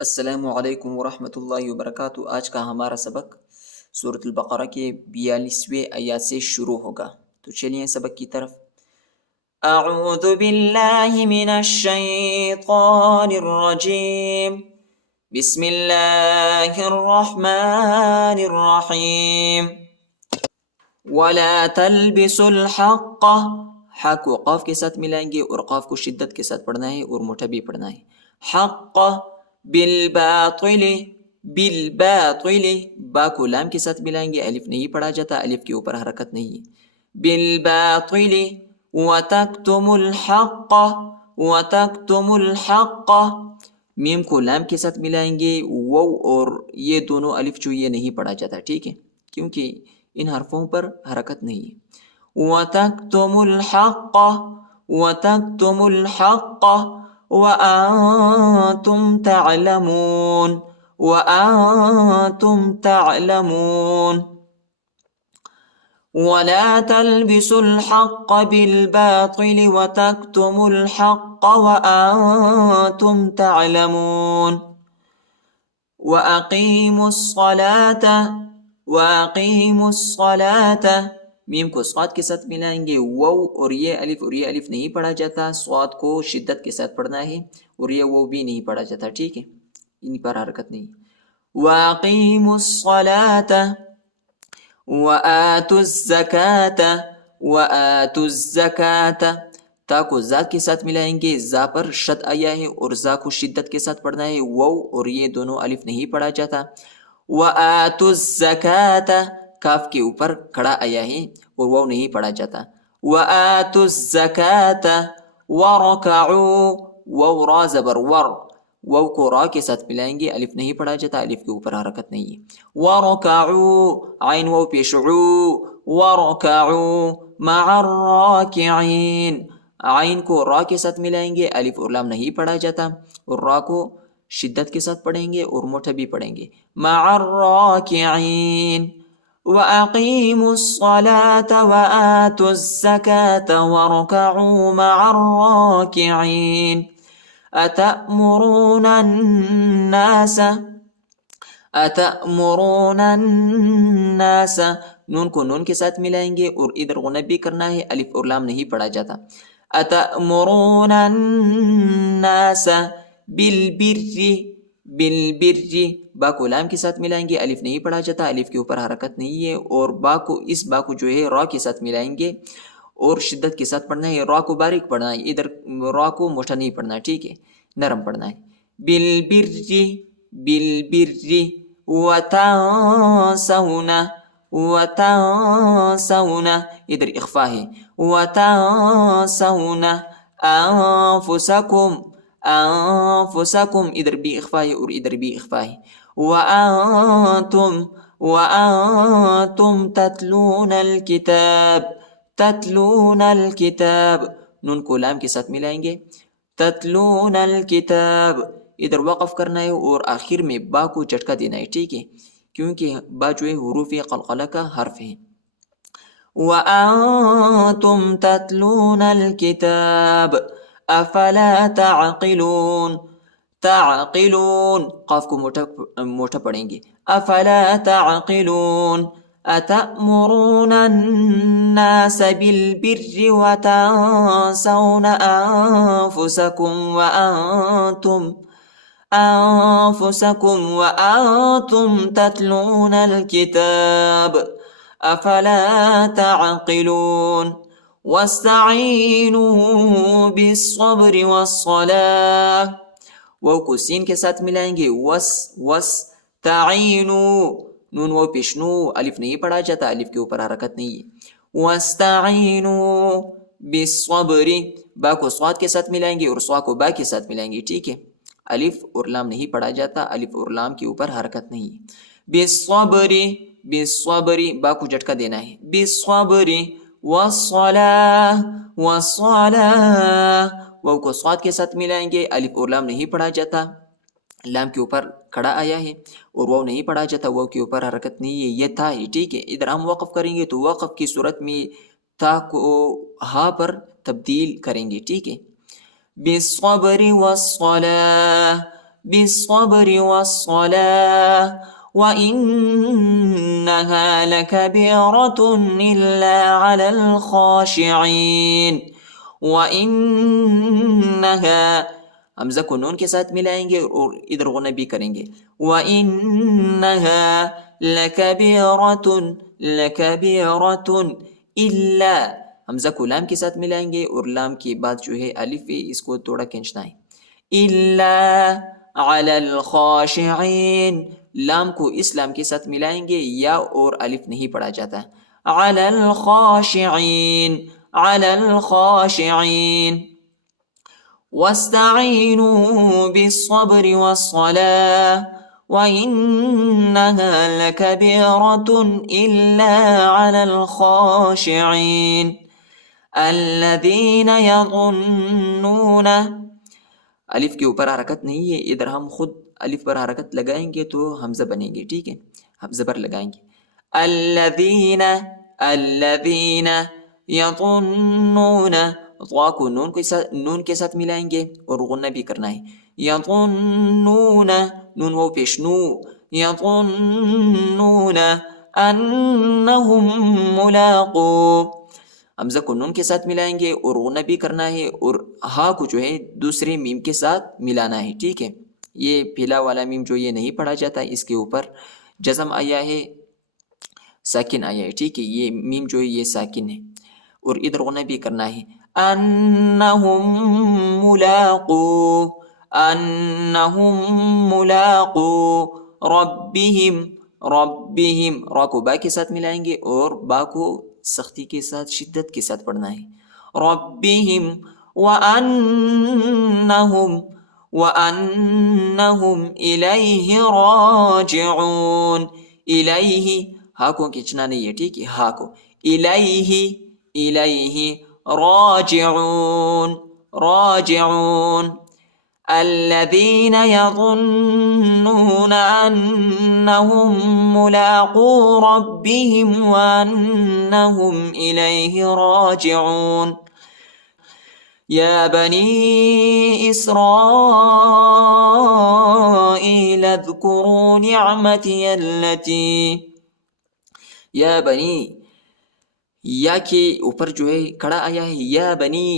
السلام علیکم ورحمۃ اللہ وبرکاتہ۔ آج کا ہمارا سبق سورۃ البقرہ کے 42ویں آیات سے شروع ہوگا، تو چلیے سبق کی طرف۔ اعوذ باللہ من الشیطان الرجیم، بسم اللہ الرحمن الرحیم۔ ولا تلبسوا الحق، حق کو قاف کے ساتھ ملائیں گے اور قاف کو شدت کے ساتھ پڑھنا ہے اور موٹا بھی پڑھنا ہے۔ حق بالباطل، بالباطل، با کو لام کے ساتھ ملائیں گے، الف نہیں پڑھا جاتا، الف کے اوپر حرکت نہیں ہے۔ بالباطل وتکتم الحق، وتکتم الحق، میم کو لام کے ساتھ ملائیں گے، وو اور یہ دونوں الف جو یہ نہیں پڑھا جاتا، ٹھیک ہے، کیونکہ ان حرفوں پر حرکت نہیں ہے۔ وتکتم الحق، وتکتم الحق وأنتم تعلمون، وأنتم تعلمون۔ ولا تلبسوا الحق بالباطل وتكتموا الحق وأنتم تعلمون۔ وأقيموا الصلاة، وأقيموا الصلاة، میم کو صاد کے ساتھ ملائیں گے، وو اور یہ الف نہیں پڑھا جاتا، صاد کو شدت کے ساتھ پڑھنا ہے اور یہ وو بھی نہیں پڑھا جاتا، ٹھیک ہے، ان پر حرکت نہیں۔ وَأَقِيمُوا الصَّلَاةَ وَآتُوا الزَّكَاةَ، وَآتُوا الزَّكَاةَ، تا کو زا کے ساتھ ملائیں گے، زا پر شد آیا ہے اور زا کو شدت کے ساتھ پڑھنا ہے، وو اور یہ دونوں الف نہیں پڑھا جاتا۔ وَآتُوا الزَّكَاةَ، کاف کے اوپر کھڑا آیا ہے اور وہ نہیں پڑھا جاتا۔ وَآتُوا الزَّكَاةَ وَرَكَعُوا، وہ را زبر ور، وہ کو را کے ساتھ ملائیں گے، الف نہیں پڑھا جاتا، الف کے اوپر حرکت نہیں ہے۔ وَرَكَعُوا، عین وہ پیش عو، وَرَكَعُوا مَعَ الرَّاكِعِينَ، عین کو را کے ساتھ ملائیں گے، الف اور لام نہیں پڑھا جاتا اور را کو شدت کے ساتھ پڑھیں گے اور موٹا بھی پڑھیں گے۔ مَعَ الرَّاكِعِينَ وَأَقِيمُوا الصَّلَاةَ وَآتُوا الزَّكَاةَ وَارْكَعُوا مَعَ الرَّاكِعِينَ۔ أَتَأْمُرُونَ النَّاسَ، أَتَأْمُرُونَ النَّاسَ، نون کو نون کے ساتھ ملائیں گے اور ادھر غنہ بھی کرنا ہے، الف اور لام نہیں پڑھا جاتا۔ أَتَأْمُرُونَ النَّاسَ بِالْبِرِّ، بالبر، با کو لام کے ساتھ ملائیں گے، الف نہیں پڑھا جاتا، الف کے اوپر حرکت نہیں ہے، اور با کو اس با کو جو ہے را کے ساتھ ملائیں گے اور شدت کے ساتھ پڑھنا ہے، را کو باریک پڑھنا ہے، ادھر را کو موٹا نہیں پڑھنا، ٹھیک ہے، نرم پڑھنا ہے۔ بالبر، بالبر وتنسون، وتنسون، ادھر اخفا ہے، وتنسون انفسکم، انفسکم، ادھر بھی اخفا ہے اور ادھر بھی اخفا ہے۔ وانتم، وانتم تتلون الکتاب، تتلون الکتاب، نون کو لام کے ساتھ ملائیں گے، تتلون الکتاب، ادھر وقف کرنا ہے اور آخر میں با کو جھٹکا دینا ہے، ٹھیک ہے، کیونکہ با جو ہے حروف قلقلہ کا حرف ہے۔ وَأَنْتُمْ تَتْلُونَ الْكِتَابَ أَفَلَا تَعْقِلُونَ، تعقلون، قاف کو موٹا پڑھیں گے، أَفَلَا تَعْقِلُونَ۔ أَتَأْمُرُونَ النَّاسَ بِالْبِرِّ وَتَنْسَوْنَ أَنفُسَكُمْ وَأَنْتُمْ، أنفسكم وأنتم تتلون الكتاب أفلا تعقلون۔ واستعينوا بالصبر والصلاة، وہ کو سین کے ساتھ ملائیں گے، وس تعینوا، نون وہ پیشنو، الف نہیں پڑھا جاتا، الف کے اوپر حرکت نہیں ہے۔ واستعینوا بالصبر، با کو صاد کے ساتھ ملائیں گے اور صا کو با کے ساتھ ملائیں گے، ٹھیک ہے، الف اور لام نہیں پڑھا جاتا، الف اور لام کے اوپر حرکت نہیں ہے۔ بالصبر، بالصبر، با کو جھٹکا دینا ہے، بالصبر والصلاة، والصلاة، وہ کو صاد کے ساتھ ملائیں گے، الف اور لام نہیں پڑھا جاتا، لام کے اوپر کھڑا آیا ہے اور وہ نہیں پڑھا جاتا، وہ کے اوپر حرکت نہیں ہے، یہ تھا ہے، ٹھیک ہے، ادھر ہم وقف کریں گے تو وقف کی صورت میں تا کو ہا پر تبدیل کریں گے، ٹھیک ہے۔ بالصبر والصلاة، بالصبر والصلاة وإنها لكبيرة إلا على الخاشعين. وإنها حمزہ کو نون کے ساتھ ملائیں گے اور ادھر غنہ بھی کریں گے. وَإِنَّهَا لَكَبِيرَةٌ لَكَبِيرَةٌ إِلَّا حمزہ کو لام کے ساتھ ملائیں گے اور لام کے بعد جو ہے الف ہے اس کو تھوڑا کھینچنا ہے. إِلَّا عَلَى الْخَاشِعِينَ لام کو اس لام کے ساتھ ملائیں گے یا اور الف نہیں پڑھا جاتا. عَلَى الْخَاشِعِينَ عَلَى الْخَاشِعِينَ. وَاسْتَعِينُوا بِالصَّبْرِ وَالصَّلَاةِ وَإِنَّهَا لَكَبِيرَةٌ إِلَّا عَلَى الْخَاشِعِينَ الَّذِينَ يَظُنُّونَ الف کے اوپر حرکت نہیں ہے، ادھر ہم خود الف پر حرکت لگائیں گے تو حمزہ بنیں گے. ٹھیک ہے، حمزہ پر لگائیں گے. الذین یظنون ضا کو نون کے ساتھ ملائیں گے اور غنہ بھی کرنا ہے. یظنون نون وہ پیش نو یظنون انہم ملاقو حمزہ کو نون کے ساتھ ملائیں گے اور غنہ بھی کرنا ہے اور ہا کو جو ہے دوسرے میم کے ساتھ ملانا ہے. ٹھیک ہے، یہ پہلا والا میم جو یہ نہیں پڑھا جاتا، اس کے اوپر جزم آیا ہے، ساکن آیا ہے. ٹھیک ہے، یہ میم جو ہے یہ ساکن ہے اور ادھر غنہ بھی کرنا ہے. انہم ملاقو انہم ملاقو ربہم ربہم را کو با کے ساتھ ملائیں گے اور با کو سختی کے ساتھ شدت کے ساتھ پڑھنا ہے. ربہم وَأَنَّهُمْ إِلَيْهِ رَاجِعُونَ إِلَيْهِ ہا کو کھینچنا نہیں ہے. ٹھیک ہے، ہا کو إِلَيْهِ راجعون راجعون. الذين يظنون أنهم ملاقو ربهم وأنهم إليه راجعون. يا بني إسرائيل اذكروا نعمتي التي یا بنی یا کے اوپر جو ہے کھڑا آیا ہے. یا بنی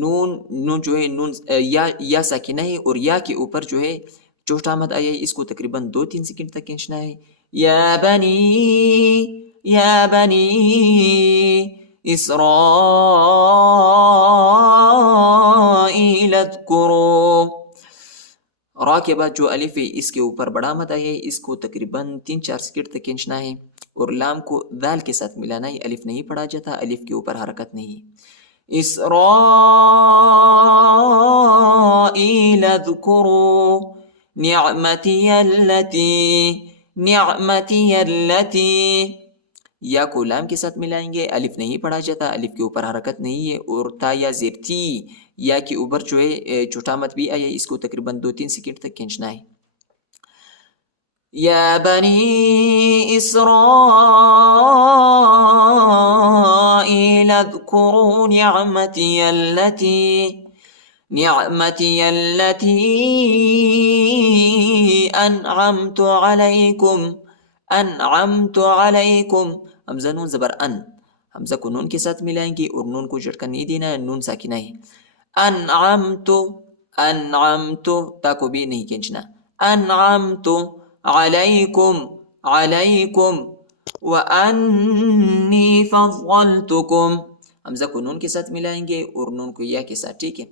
نون جو ہے نون یا ساکنہ ہے اور یا کے اوپر جو ہے چوٹا مد آیا ہے، اس کو تقریباً 2-3 سیکنڈ تک کھینچنا ہے. یا بنی اسرائیل اذکروا. را کے بعد جو الف ہے اس کے اوپر بڑا مد آیا ہے، اس کو تقریباً 3-4 سیکنڈ تک کھینچنا ہے اور لام کو دال کے ساتھ ملانا ہے. الف نہیں پڑھا جاتا، الف کے اوپر حرکت نہیں ہے. اسرائیل اذکروا نعمتی التی یا کو لام کے ساتھ ملائیں گے، الف نہیں پڑھا جاتا، الف کے اوپر حرکت نہیں ہے اور تا یا زیر تھی یا کے اوپر جو ہے چھوٹا مد بھی آیا ہے، اس کو تقریباً 2-3 سیکنڈ تک کھینچنا ہے. یا بنی اسرائیل اذکروا نعمتی التی انعمت علیکم. حمزہ نون زبر ان، حمزہ کو نون کے ساتھ ملائیں گے اور نون کو جھٹکا نہیں دینا ہے، نون ساکنہ ہے. انعمت تا کو بھی نہیں کھینچنا. انعمت علیکم وانی فضلتکم. حمزہ کو نون کے ساتھ ملائیں گے اور نون کو یا کے ساتھ. ٹھیک ہے،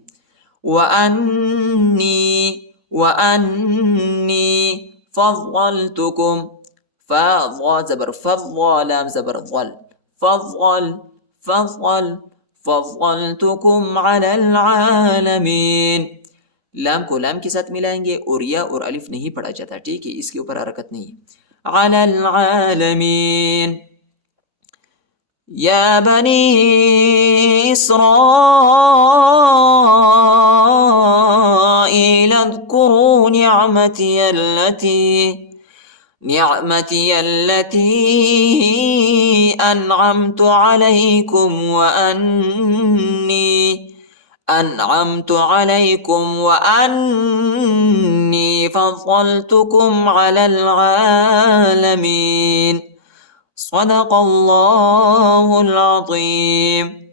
وانی فضلتکم. فا زبر فضل لام زبر ضل فضلتکم علی العالمین. لام کو لام کے ساتھ ملائیں گے اور یا اور الف نہیں پڑھا جاتا. ٹھیک ہے، اس کے اوپر حرکت نہیں ہے. علی العالمین. یا بنی اسرائیل اذکروا نعمتی التی انعمت علیکم أنعمت عليكم وأني فضلتكم على العالمين. صدق الله العظيم.